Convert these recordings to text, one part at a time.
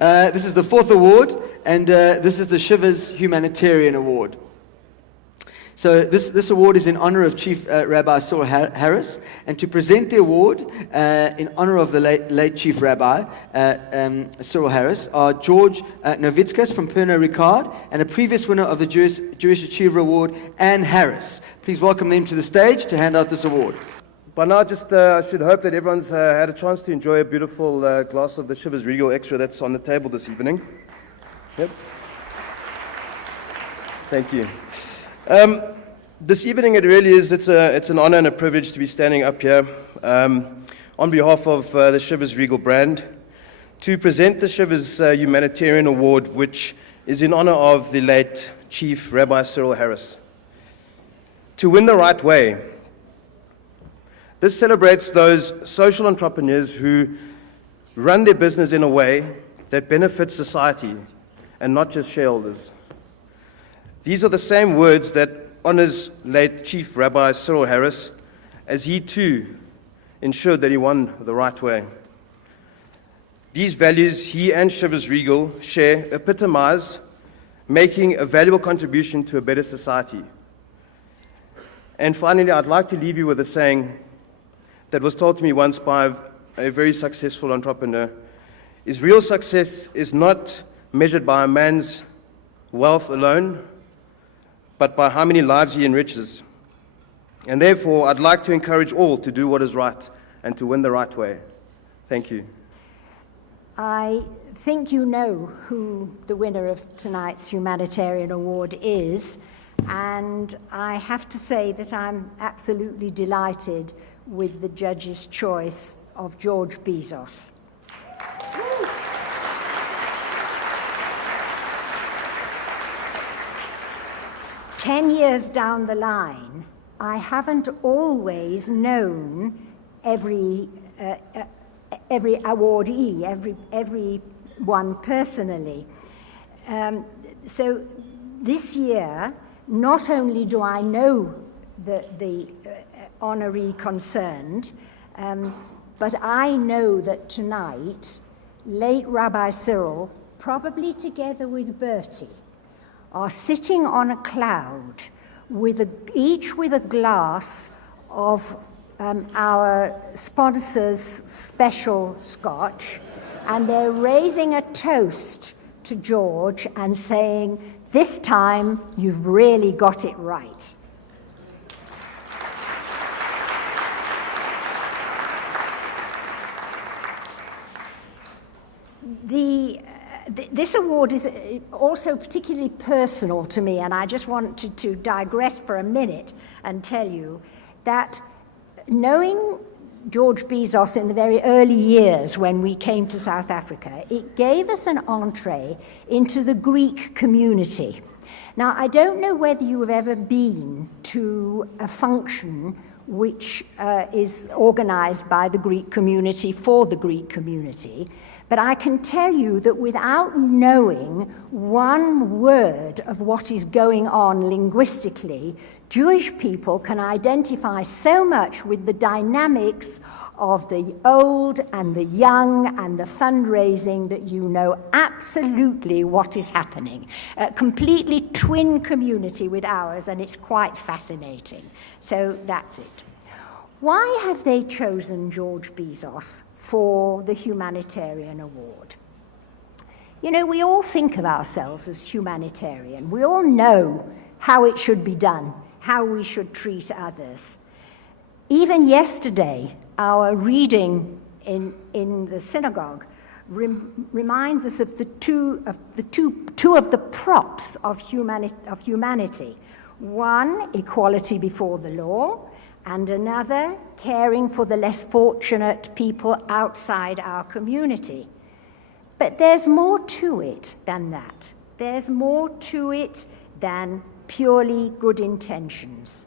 This is the fourth award, and this is the Chivas Humanitarian Award. So this award is in honor of Chief Rabbi Cyril Harris, and to present the award in honor of the late Chief Rabbi Cyril Harris are George Novitskas from Pernod Ricard and a previous winner of the Jewish Achiever Award, Anne Harris. Please welcome them to the stage to hand out this award. By now, I should hope that everyone's had a chance to enjoy a beautiful glass of the Chivas Regal Extra that's on the table this evening. Yep. Thank you. This evening, it really is, it's an honor and a privilege to be standing up here on behalf of the Chivas Regal brand to present the Chivas Humanitarian Award, which is in honor of the late Chief Rabbi Cyril Harris. To win the right way. This celebrates those social entrepreneurs who run their business in a way that benefits society and not just shareholders. These are the same words that honors late Chief Rabbi Cyril Harris, as he too ensured that he won the right way. These values he and Chivas Regal share epitomize making a valuable contribution to a better society. And finally, I'd like to leave you with a saying that was told to me once by a very successful entrepreneur, is real success is not measured by a man's wealth alone, but by how many lives he enriches. And therefore, I'd like to encourage all to do what is right and to win the right way. Thank you. I think you know who the winner of tonight's Humanitarian Award is, and I have to say that I'm absolutely delighted with the judge's choice of George Bizos. 10 years down the line, I haven't always known every awardee, every one personally. So this year, not only do I know the honoree concerned, but I know that tonight, late Rabbi Cyril, probably together with Bertie, are sitting on a cloud, each with a glass of our sponsor's special scotch, and they're raising a toast to George and saying, "This time you've really got it right." This award is also particularly personal to me, and I just wanted to digress for a minute and tell you that knowing George Bizos in the very early years when we came to South Africa, it gave us an entree into the Greek community. Now, I don't know whether you have ever been to a function which is organized by the Greek community for the Greek community, but I can tell you that without knowing one word of what is going on linguistically, Jewish people can identify so much with the dynamics of the old and the young and the fundraising that you know absolutely what is happening. A completely twin community with ours, and it's quite fascinating. So that's it. Why have they chosen George Bizos for the Humanitarian Award? You know, we all think of ourselves as humanitarian. We all know how it should be done, how we should treat others. Even yesterday, our reading in the synagogue reminds us of two of the props of humanity. One, equality before the law, and another, caring for the less fortunate people outside our community. But there's more to it than that. There's more to it than purely good intentions.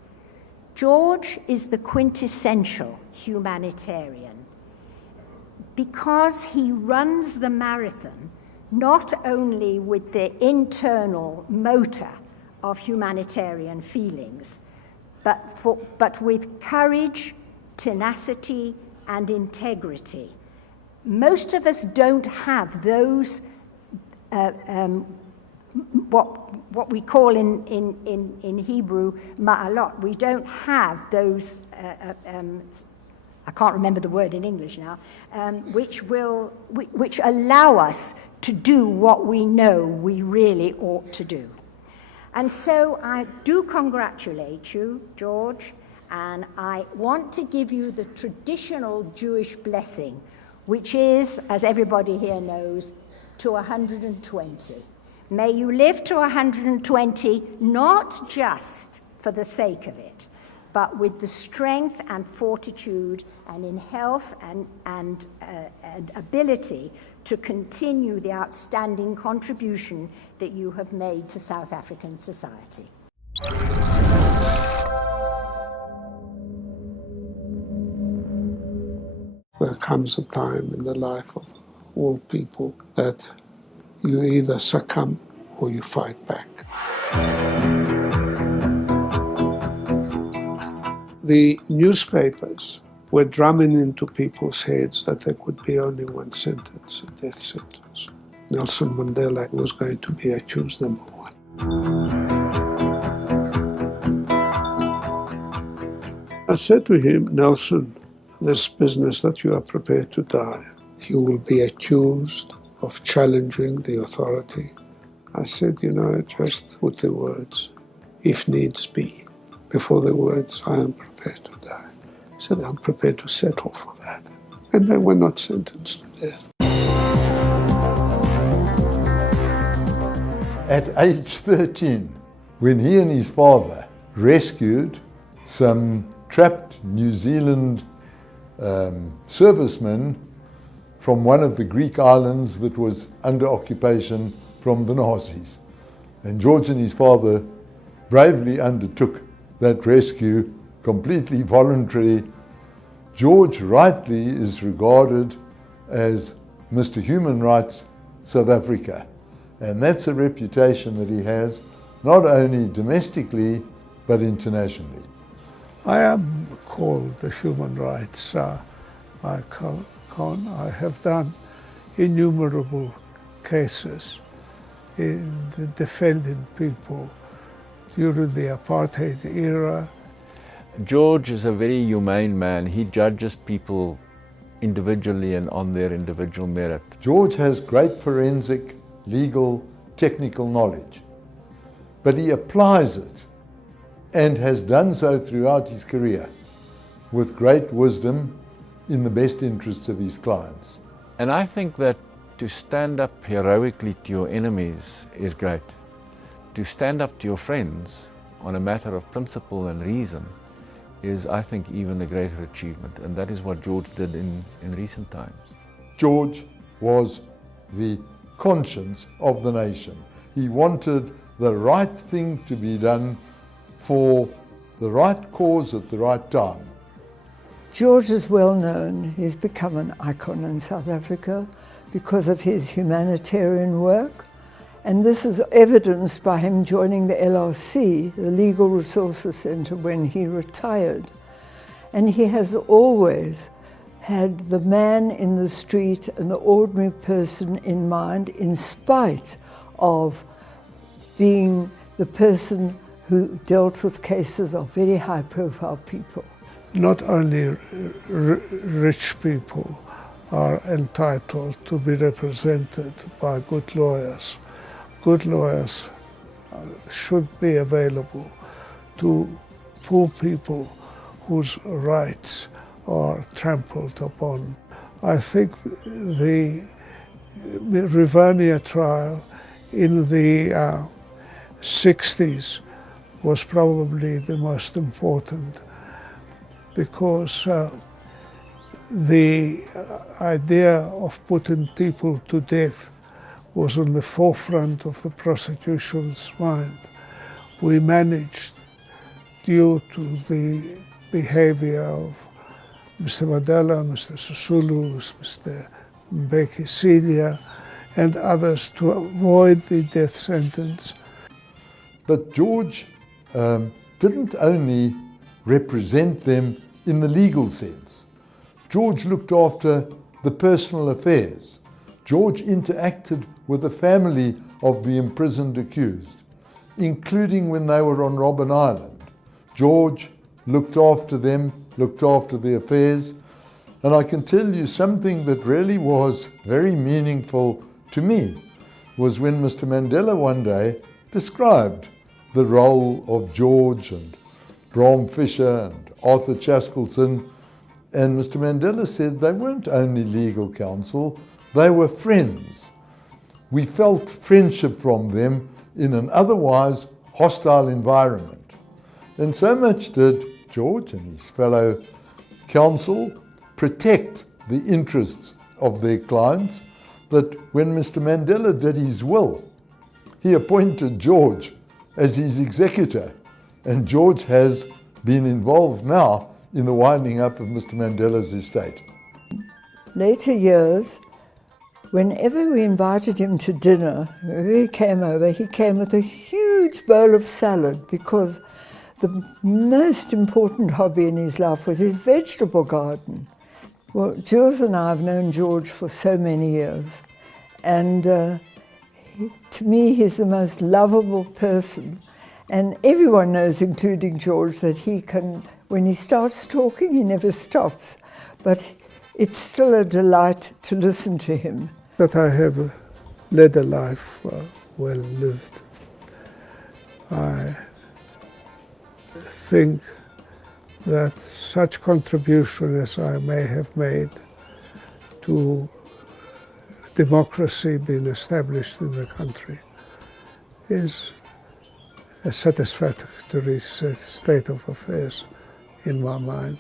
George is the quintessential humanitarian because he runs the marathon not only with the internal motor of humanitarian feelings, but with courage, tenacity, and integrity. Most of us don't have those what we call in Hebrew ma'alot. We don't have those, I can't remember the word in English now, which allow us to do what we know we really ought to do. And so I do congratulate you, George, and I want to give you the traditional Jewish blessing, which is, as everybody here knows, to 120. May you live to 120, not just for the sake of it, but with the strength and fortitude and in health and ability to continue the outstanding contribution that you have made to South African society. There comes a time in the life of all people that you either succumb or you fight back. The newspapers were drumming into people's heads that there could be only one sentence, a death sentence. Nelson Mandela was going to be accused number one. I said to him, Nelson, this business that you are prepared to die, you will be accused of challenging the authority. I said, just put the words, if needs be, before the words, I am prepared to die. He said, I'm prepared to settle for that. And they were not sentenced to death. At age 13, when he and his father rescued some trapped New Zealand servicemen from one of the Greek islands that was under occupation from the Nazis. And George and his father bravely undertook that rescue, completely voluntary. George rightly is regarded as Mr. Human Rights South Africa. And that's a reputation that he has, not only domestically, but internationally. I am called the human rights icon. I have done innumerable cases in defending people during the apartheid era. George is a very humane man. He judges people individually and on their individual merit. George has great forensic, legal, technical knowledge, but he applies it and has done so throughout his career with great wisdom in the best interests of his clients. And I think that to stand up heroically to your enemies is great. To stand up to your friends on a matter of principle and reason is, I think, even a greater achievement. And that is what George did in recent times. George was the conscience of the nation. He wanted the right thing to be done for the right cause at the right time. George is well known. He's become an icon in South Africa because of his humanitarian work. And this is evidenced by him joining the LRC, the Legal Resources Centre, when he retired. And he has always had the man in the street and the ordinary person in mind, in spite of being the person who dealt with cases of very high-profile people. Not only rich people are entitled to be represented by good lawyers. Good lawyers should be available to poor people whose rights are trampled upon. I think the Rivonia trial in the 60s was probably the most important, because the idea of putting people to death was on the forefront of the prosecution's mind. We managed, due to the behavior of Mr. Mandela, Mr. Sisulu, Mr. Mbeki Senior, and others, to avoid the death sentence. But George didn't only represent them in the legal sense. George looked after the personal affairs. George interacted with the family of the imprisoned accused, including when they were on Robben Island. George looked after them, looked after their affairs, and I can tell you something that really was very meaningful to me was when Mr. Mandela one day described the role of George and Bram Fischer and Arthur Chaskelson, and Mr. Mandela said they weren't only legal counsel, they were friends. We felt friendship from them in an otherwise hostile environment. And so much did George and his fellow counsel protect the interests of their clients that when Mr. Mandela did his will, he appointed George as his executor, and George has been involved now in the winding up of Mr. Mandela's estate. Later years, whenever we invited him to dinner, whenever he came over, he came with a huge bowl of salad because the most important hobby in his life was his vegetable garden. Well, Jules and I have known George for so many years, and to me, he's the most lovable person. And everyone knows, including George, that he can, when he starts talking, he never stops. But it's still a delight to listen to him. That I have led a life well lived. I think that such contribution as I may have made to democracy being established in the country is a satisfactory state of affairs in my mind.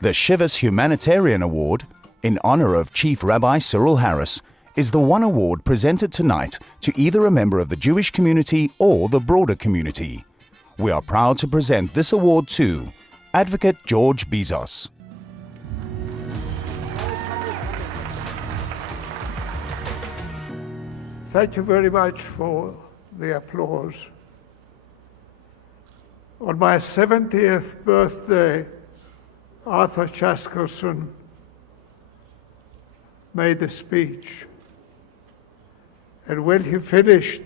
The Chivas Humanitarian Award, in honor of Chief Rabbi Cyril Harris, is the one award presented tonight to either a member of the Jewish community or the broader community. We are proud to present this award to Advocate George Bizos. Thank you very much for the applause. On my 70th birthday, Arthur Chaskelson made a speech. And when he finished,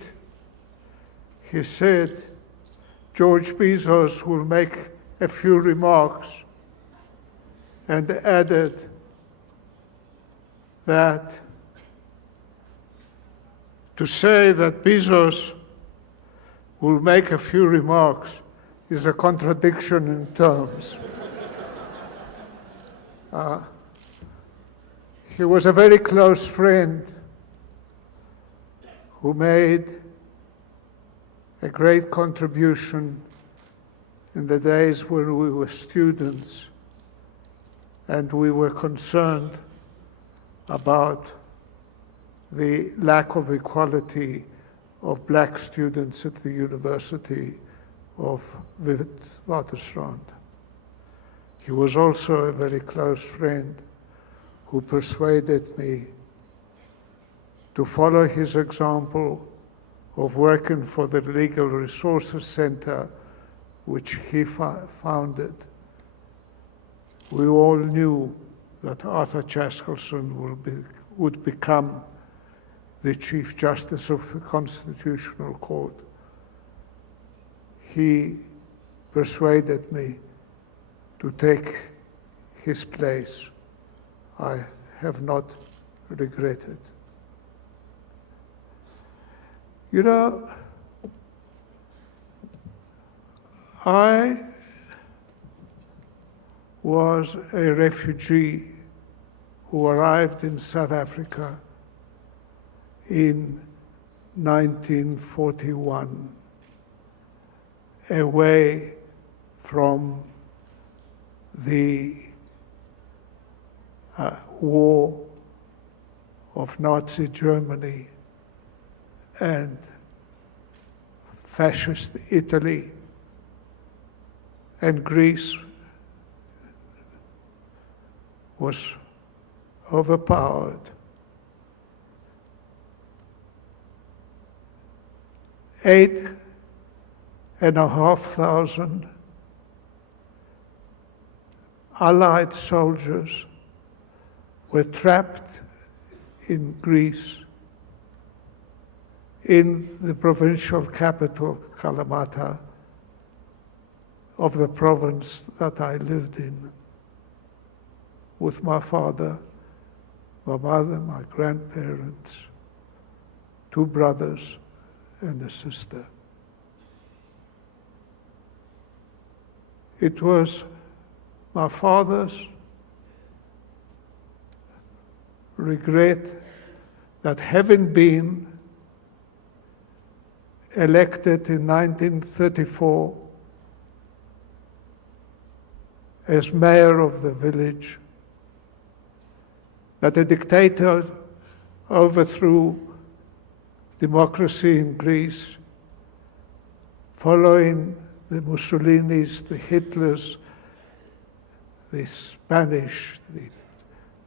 he said, George Bizos will make a few remarks, and added that to say that Bizos will make a few remarks is a contradiction in terms. He was a very close friend who made a great contribution in the days when we were students and we were concerned about the lack of equality of black students at the University of Witwatersrand. He was also a very close friend who persuaded me to follow his example of working for the Legal Resources Center, which he founded. We all knew that Arthur Chaskelson would become the Chief Justice of the Constitutional Court. He persuaded me to take his place. I have not regretted. You know, I was a refugee who arrived in South Africa in 1941, away from the war of Nazi Germany and fascist Italy and Greece was overpowered. 8,500 Allied soldiers were trapped in Greece in the provincial capital, Kalamata, of the province that I lived in, with my father, my mother, my grandparents, 2 brothers, and a sister. It was my father's regret that, having been elected in 1934 as mayor of the village, that a dictator overthrew democracy in Greece, following the Mussolinis, the Hitlers, the Spanish, the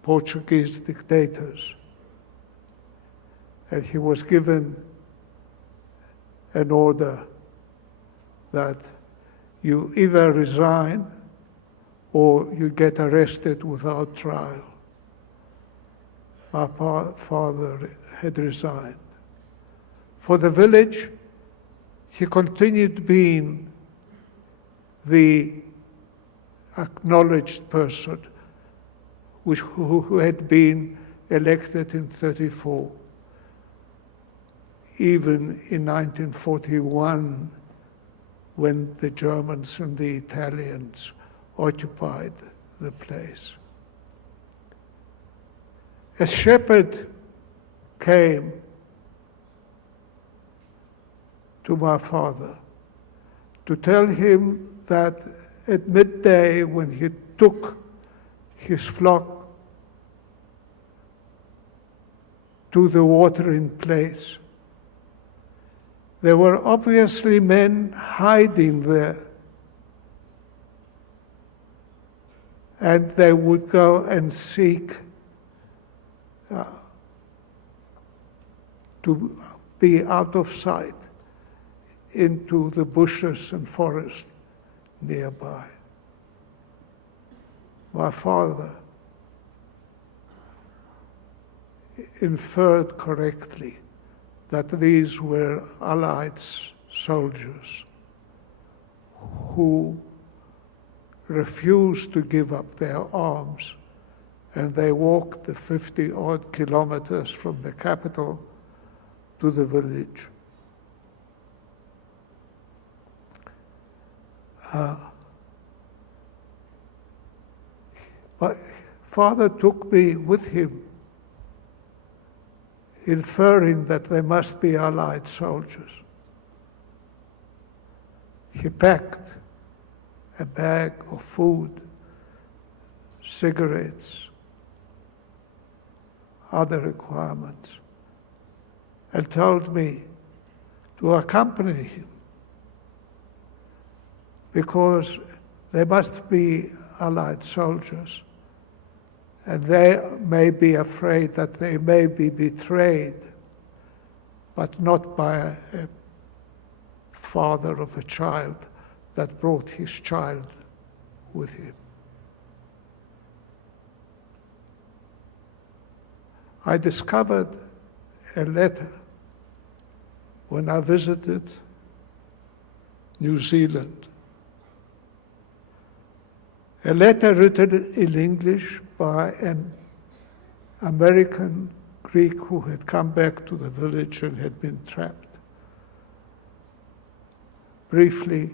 Portuguese dictators. And he was given an order that you either resign or you get arrested without trial. My father had resigned. For the village, he continued being the acknowledged person who had been elected in 34. Even in 1941, when the Germans and the Italians occupied the place. A shepherd came to my father to tell him that at midday, when he took his flock to the watering place, there were obviously men hiding there, and they would go and seek to be out of sight into the bushes and forest nearby. My father inferred correctly that these were Allied soldiers who refused to give up their arms, and they walked the 50-odd kilometers from the capital to the village. My father took me with him, inferring that they must be Allied soldiers. He packed a bag of food, cigarettes, other requirements, and told me to accompany him because they must be Allied soldiers, and they may be afraid that they may be betrayed, but not by a father of a child that brought his child with him. I discovered a letter when I visited New Zealand. A letter written in English by an American Greek who had come back to the village and had been trapped. Briefly,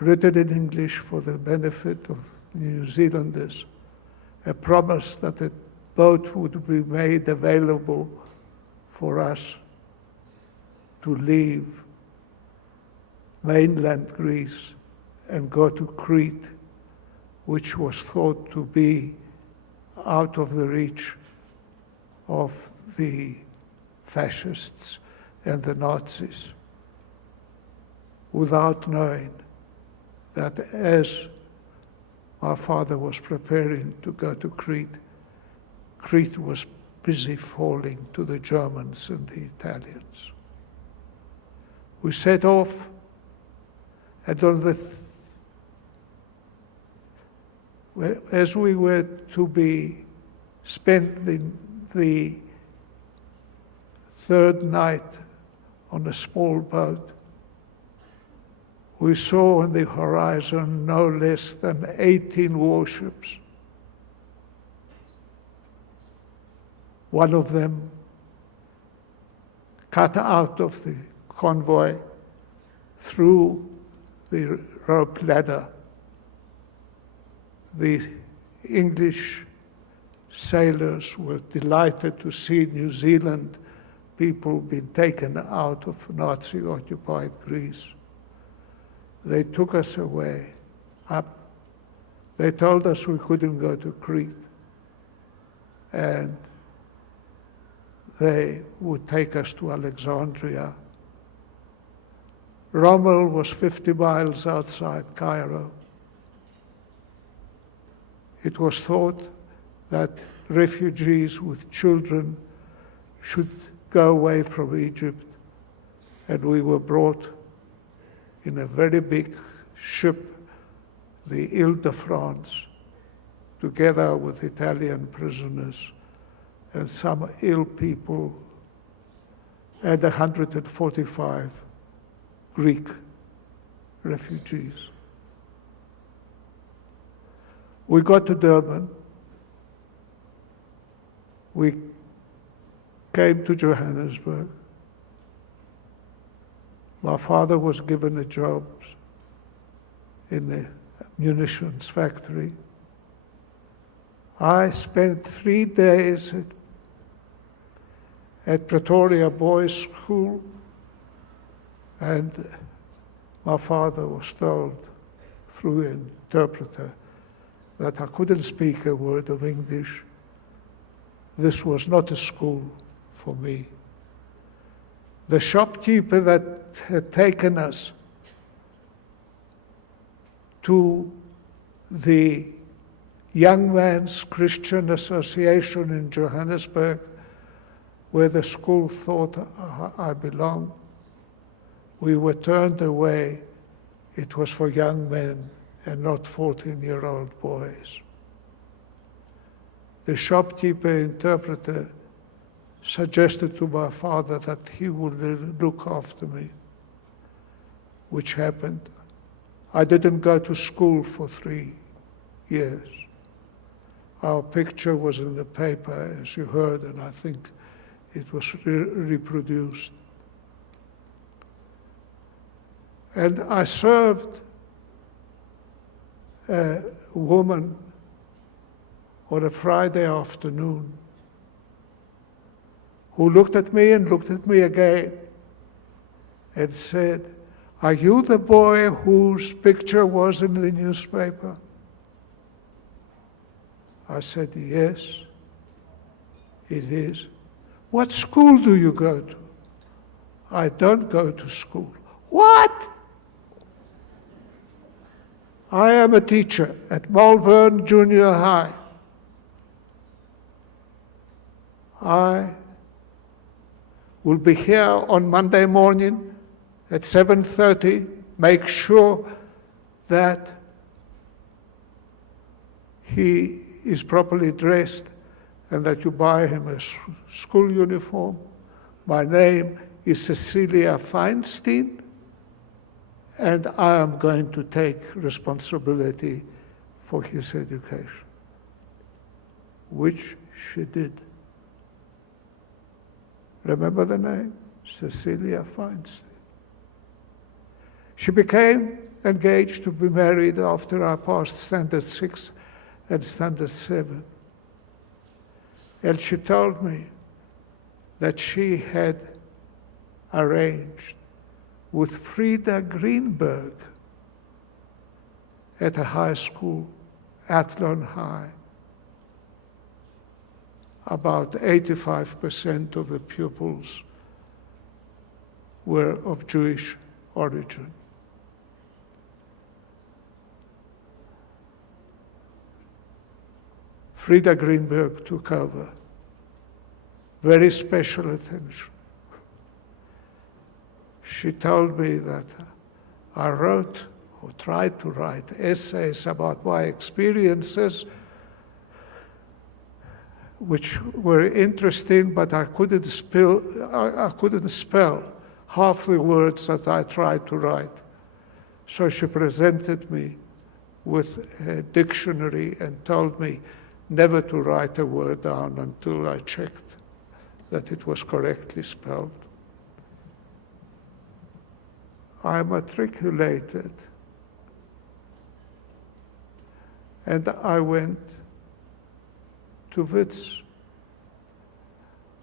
written in English for the benefit of New Zealanders, a promise that a boat would be made available for us to leave mainland Greece and go to Crete, which was thought to be out of the reach of the fascists and the Nazis, without knowing that as my father was preparing to go to Crete, Crete was busy falling to the Germans and the Italians. We set off, and as we were to be spending the third night on a small boat, we saw on the horizon no less than 18 warships. One of them cut out of the convoy through the rope ladder. The English sailors were delighted to see New Zealand people being taken out of Nazi-occupied Greece. They took us away, up. They told us we couldn't go to Crete, and they would take us to Alexandria. Rommel was 50 miles outside Cairo. It was thought that refugees with children should go away from Egypt, and we were brought in a very big ship, the Ile-de-France, together with Italian prisoners and some ill people, and 145 Greek refugees. We got to Durban. We came to Johannesburg. My father was given a job in the munitions factory. I spent 3 days at Pretoria Boys School, and my father was told through an interpreter that I couldn't speak a word of English. This was not a school for me. The shopkeeper that had taken us to the Young Men's Christian Association in Johannesburg, where the school thought I belonged, we were turned away. It was for young men and not 14-year-old boys. The shopkeeper interpreter suggested to my father that he would look after me, which happened. I didn't go to school for 3 years. Our picture was in the paper, as you heard, and I think it was reproduced. And I served a woman on a Friday afternoon who looked at me and looked at me again and said, "Are you the boy whose picture was in the newspaper?" I said, "Yes, it is." "What school do you go to?" "I don't go to school." "What?" "I am a teacher at Malvern Junior High. I will be here on Monday morning at 7:30. Make sure that he is properly dressed and that you buy him a school uniform. My name is Cecilia Feinstein, and I am going to take responsibility for his education," which she did. Remember the name? Cecilia Feinstein. She became engaged to be married after I passed Standard 6 and Standard 7. And she told me that she had arranged with Frida Greenberg at a high school, Athlone High. About 85% of the pupils were of Jewish origin. Frida Greenberg took over. Very special attention. She told me that I wrote or tried to write essays about my experiences which were interesting, but I couldn't spell half the words that I tried to write. So she presented me with a dictionary and told me never to write a word down until I checked that it was correctly spelled. I matriculated, and I went to Wits,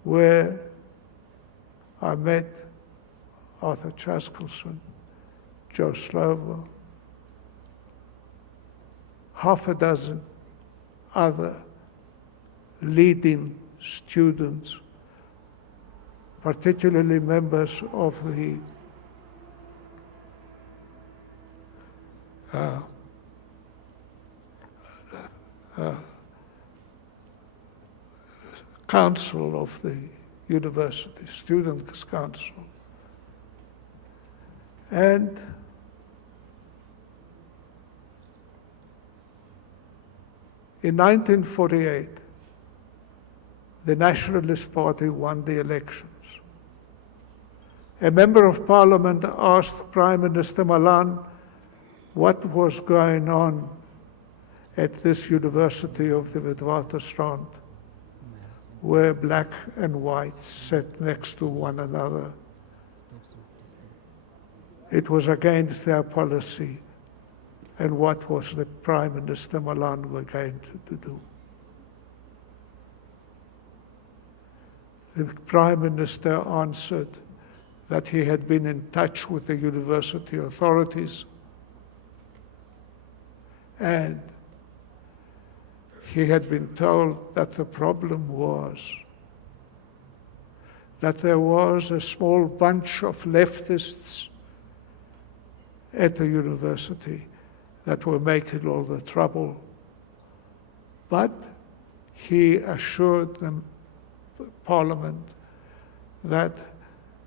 where I met Arthur Chaskelson, Joe Slover, half a dozen other leading students, particularly members of the council of the university, students' council. And in 1948, the Nationalist Party won the elections. A member of parliament asked Prime Minister Malan what was going on at this University of the Witwatersrand, where black and white sat next to one another. It was against their policy, and what was the Prime Minister Malan going to do? The Prime Minister answered that he had been in touch with the university authorities, and he had been told that the problem was that there was a small bunch of leftists at the university that were making all the trouble. But he assured the Parliament that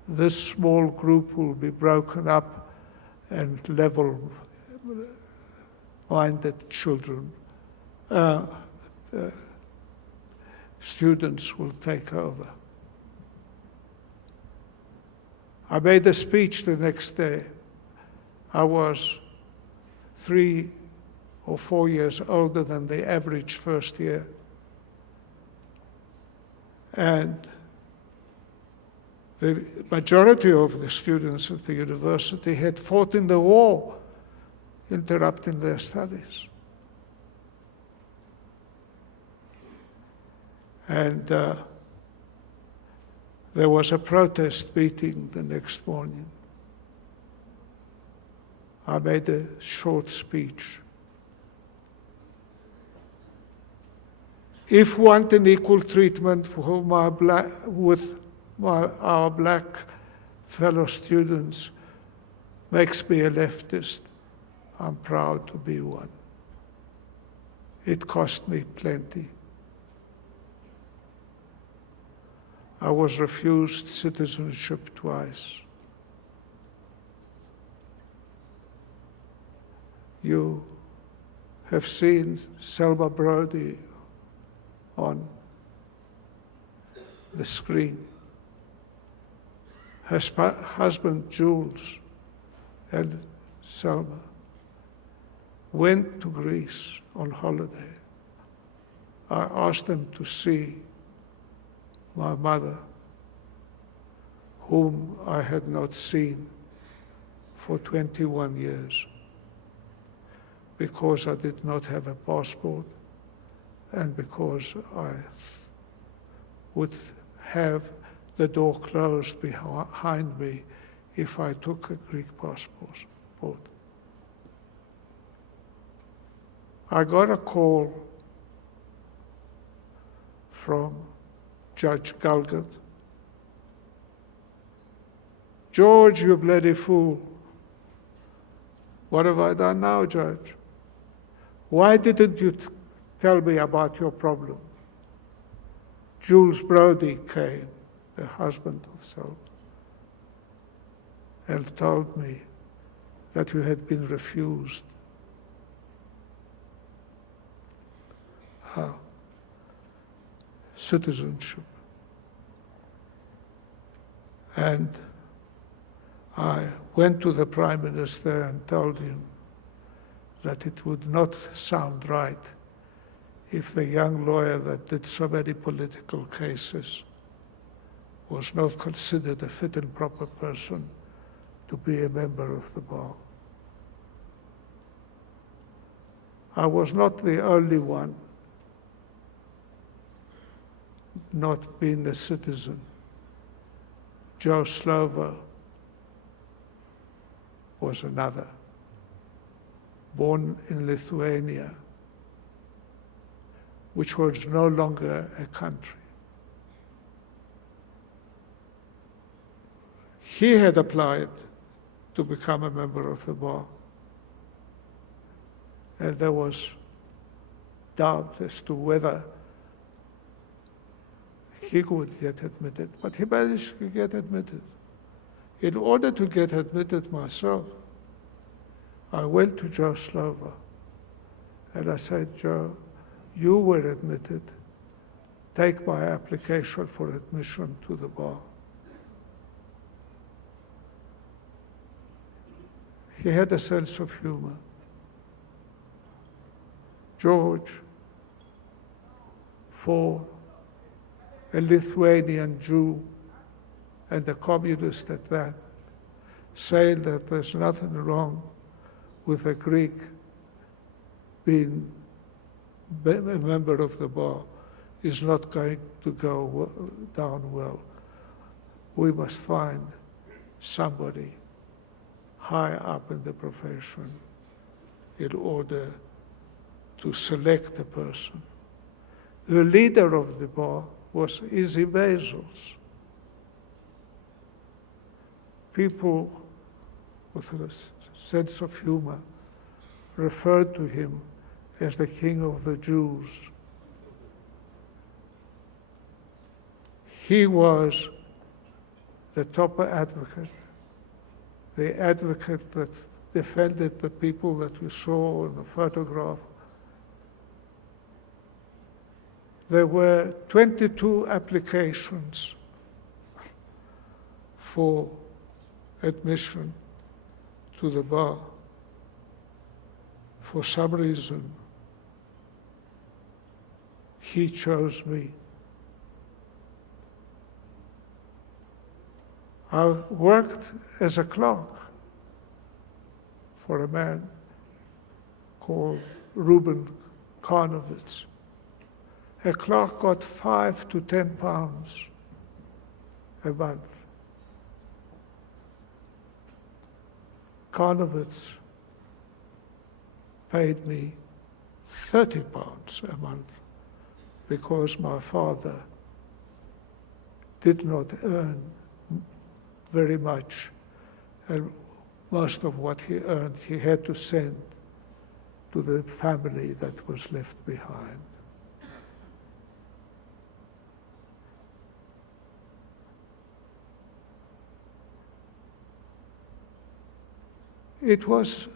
this small group will be broken up and level-minded children, students will take over. I made a speech the next day. I was 3 or 4 years older than the average first year. And the majority of the students at the university had fought in the war, interrupting their studies. And there was a protest meeting the next morning. I made a short speech. If wanting equal treatment for our black fellow students makes me a leftist, I'm proud to be one. It cost me plenty. I was refused citizenship twice. You have seen Selma Brody on the screen. Her husband, Jules, and Selma went to Greece on holiday. I asked them to see my mother, whom I had not seen for 21 years. Because I did not have a passport and because I would have the door closed behind me if I took a Greek passport. I got a call from Judge Galgut. George, you bloody fool. What have I done now, Judge? Why didn't you tell me about your problem? Jules Brody came, the husband of Selma, and told me that you had been refused. citizenship. And I went to the Prime Minister and told him that it would not sound right if the young lawyer that did so many political cases was not considered a fit and proper person to be a member of the bar. I was not the only one not being a citizen. Joe Slovo was another, born in Lithuania, which was no longer a country. He had applied to become a member of the bar, and there was doubt as to whether he could get admitted, but he managed to get admitted. In order to get admitted myself, I went to Joe Slovo and I said, Joe, you were admitted. Take my application for admission to the bar. He had a sense of humor. George, for a Lithuanian Jew and a communist at that, saying that there's nothing wrong with a Greek being a member of the bar is not going to go down well. We must find somebody high up in the profession in order to select a person. The leader of the bar was George Bizos. People with a sense of humor referred to him as the King of the Jews. He was the top advocate, the advocate that defended the people that we saw in the photograph. There were 22 applications for admission to the bar. For some reason, he chose me. I worked as a clerk for a man called Reuben Karnovitz. A clerk got 5 to 10 pounds a month. Karnovitz paid me 30 pounds a month because my father did not earn very much, and most of what he earned he had to send to the family that was left behind. It was,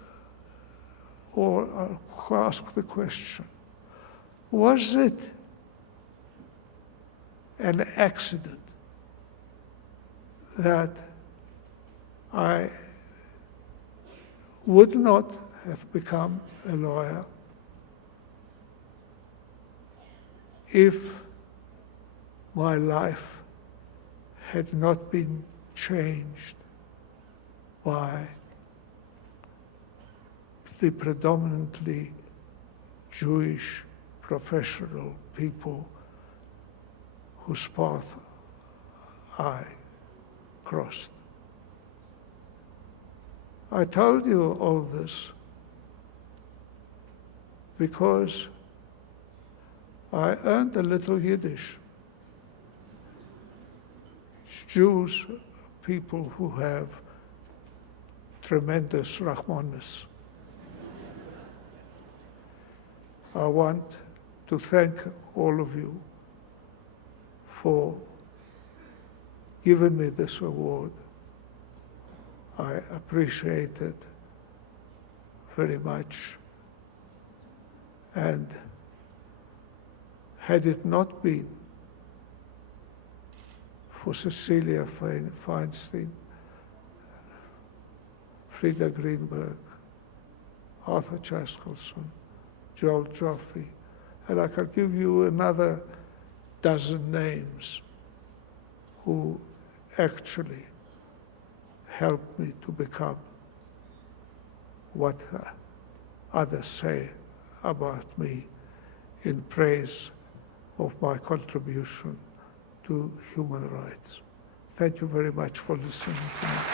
or I'll ask the question, was it an accident that I would not have become a lawyer if my life had not been changed by the predominantly Jewish professional people whose path I crossed. I told you all this because I earned a little Yiddish. Jews, people who have tremendous Rahmanis. I want to thank all of you for giving me this award. I appreciate it very much. And had it not been for Cecilia Feinstein, Frida Greenberg, Arthur Chaskelson, Joel Joffrey, and I can give you another dozen names who actually helped me to become what others say about me in praise of my contribution to human rights. Thank you very much for listening to me.